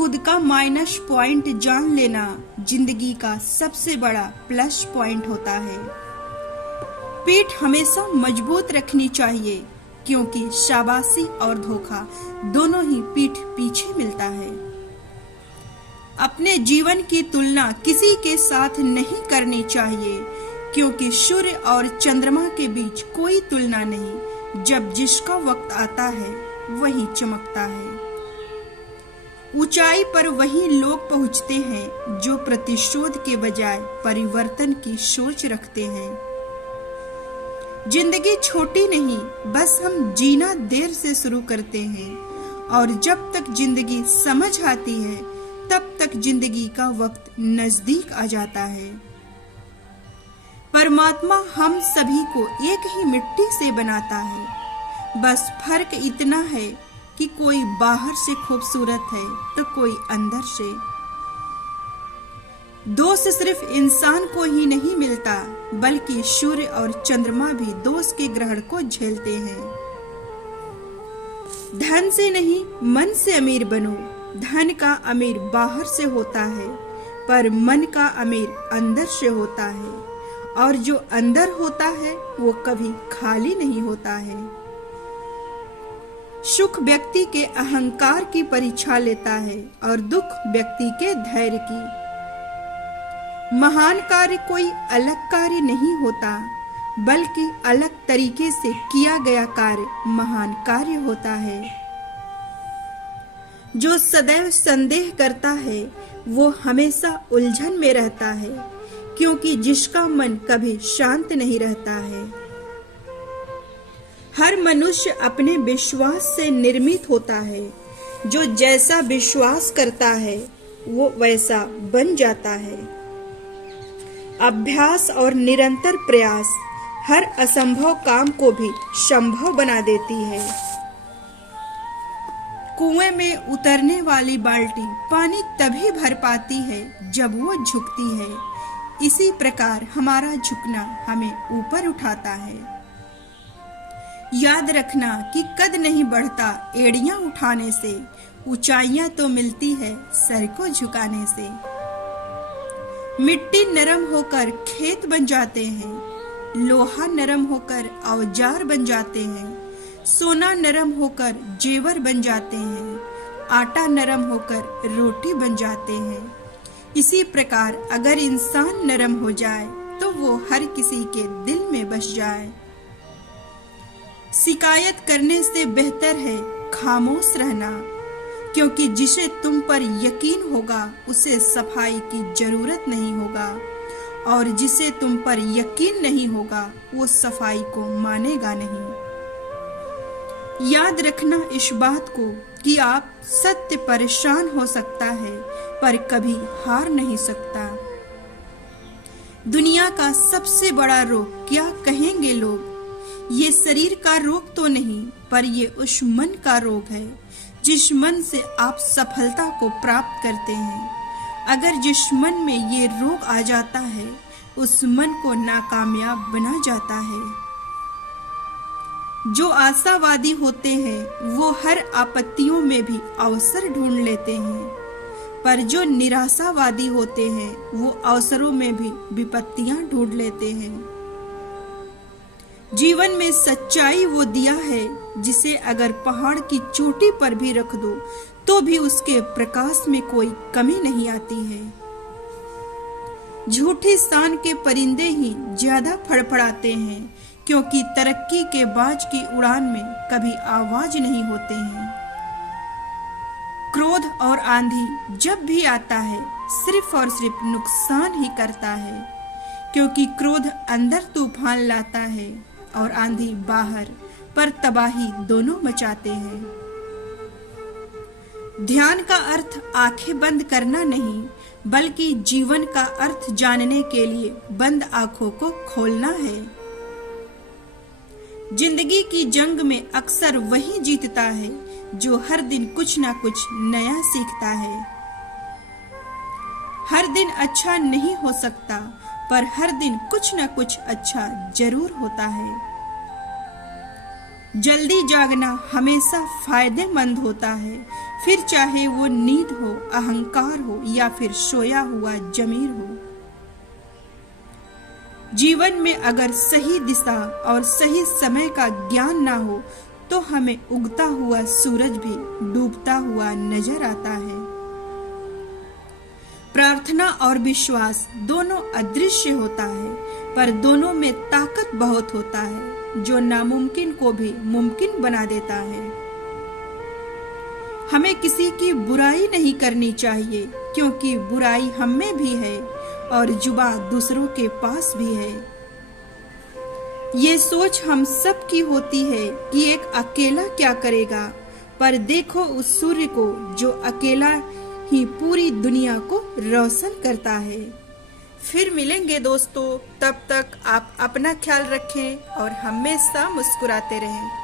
खुद का minus point जान लेना जिंदगी का सबसे बड़ा प्लस पॉइंट होता है। पीठ हमेशा मजबूत रखनी चाहिए, क्योंकि शाबाशी और धोखा दोनों ही पीठ पीछे मिलता है। अपने जीवन की तुलना किसी के साथ नहीं करनी चाहिए, क्योंकि सूर्य और चंद्रमा के बीच कोई तुलना नहीं। जब जिसका वक्त आता है वही चमकता है। ऊंचाई पर वही लोग पहुंचते हैं जो प्रतिशोध के बजाय परिवर्तन की सोच रखते हैं। जिंदगी छोटी नहीं, बस हम जीना देर से शुरू करते हैं, और जब तक जिंदगी समझ आती है तब तक जिंदगी का वक्त नजदीक आ जाता है। परमात्मा हम सभी को एक ही मिट्टी से बनाता है, बस फर्क इतना है कि कोई बाहर से खूबसूरत है तो कोई अंदर से। दोष सिर्फ इंसान को ही नहीं मिलता, बल्कि सूर्य और चंद्रमा भी दोष के ग्रहण को झेलते हैं। धन से नहीं, मन से अमीर बनो। धन का अमीर बाहर से होता है, पर मन का अमीर अंदर से होता है, और जो अंदर होता है वो कभी खाली नहीं होता है। सुख व्यक्ति के अहंकार की परीक्षा लेता है और दुख व्यक्ति के धैर्य की। महान कार्य कोई अलग कार्य नहीं होता, बल्कि अलग तरीके से किया गया कार्य महान कार्य होता है। जो सदैव संदेह करता है वो हमेशा उलझन में रहता है, क्योंकि जिसका मन कभी शांत नहीं रहता है। हर मनुष्य अपने विश्वास से निर्मित होता है। जो जैसा विश्वास करता है वो वैसा बन जाता है। अभ्यास और निरंतर प्रयास हर असंभव काम को भी संभव बना देती है। कुएं में उतरने वाली बाल्टी पानी तभी भर पाती है जब वो झुकती है। इसी प्रकार हमारा झुकना हमें ऊपर उठाता है। याद रखना कि कद नहीं बढ़ता एड़ियां उठाने से, ऊंचाइयां तो मिलती है सर को झुकाने से। मिट्टी नरम होकर खेत बन जाते हैं, लोहा नरम होकर औजार बन जाते हैं, सोना नरम होकर जेवर बन जाते हैं, आटा नरम होकर रोटी बन जाते हैं। इसी प्रकार अगर इंसान नरम हो जाए तो वो हर किसी के दिल में बस जाए। शिकायत करने से बेहतर है खामोश रहना, क्योंकि जिसे तुम पर यकीन होगा उसे सफाई की जरूरत नहीं होगा, और जिसे तुम पर यकीन नहीं होगा वो सफाई को मानेगा नहीं। याद रखना इस बात को कि आप सत्य परेशान हो सकता है पर कभी हार नहीं सकता। दुनिया का सबसे बड़ा रोग क्या कहेंगे लोग? ये शरीर का रोग तो नहीं, पर ये उस मन का रोग है जिस मन से आप सफलता को प्राप्त करते हैं। अगर जिस मन में ये रोग आ जाता है उस मन को नाकामयाब बना जाता है। जो आशावादी होते हैं वो हर आपत्तियों में भी अवसर ढूंढ लेते हैं, पर जो निराशावादी होते हैं वो अवसरों में भी विपत्तियां ढूंढ लेते हैं। जीवन में सच्चाई वो दिया है जिसे अगर पहाड़ की चोटी पर भी रख दो तो भी उसके प्रकाश में कोई कमी नहीं आती है। झूठी शान के परिंदे ही ज्यादा फड़फड़ाते हैं, क्योंकि तरक्की के बाज की उड़ान में कभी आवाज नहीं होते हैं। क्रोध और आंधी जब भी आता है सिर्फ और सिर्फ नुकसान ही करता है, क्योंकि क्रोध अंदर तूफान लाता है और आंधी बाहर, पर तबाही दोनों मचाते हैं। ध्यान का अर्थ आंखें बंद करना नहीं, बल्कि जीवन का अर्थ जानने के लिए बंद आंखों को खोलना है। जिंदगी की जंग में अक्सर वही जीतता है जो हर दिन कुछ ना कुछ नया सीखता है। हर दिन अच्छा नहीं हो सकता, पर हर दिन कुछ ना कुछ अच्छा जरूर होता है। जल्दी जागना हमेशा फायदेमंद होता है, फिर चाहे वो नींद हो, अहंकार हो या फिर सोया हुआ जमीर हो। जीवन में अगर सही दिशा और सही समय का ज्ञान ना हो तो हमें उगता हुआ सूरज भी डूबता हुआ नजर आता है। प्रार्थना और विश्वास दोनों अदृश्य होता है, पर दोनों में ताकत बहुत होता है जो नामुमकिन को भी मुमकिन बना देता है। हमें किसी की बुराई नहीं करनी चाहिए, क्योंकि बुराई हम में भी है और जुबा दूसरों के पास भी है। ये सोच हम सब की होती है कि एक अकेला क्या करेगा, पर देखो उस सूर्य को जो अकेला ही पूरी दुनिया को रोशन करता है। फिर मिलेंगे दोस्तों, तब तक आप अपना ख्याल रखें और हमेशा मुस्कुराते रहें।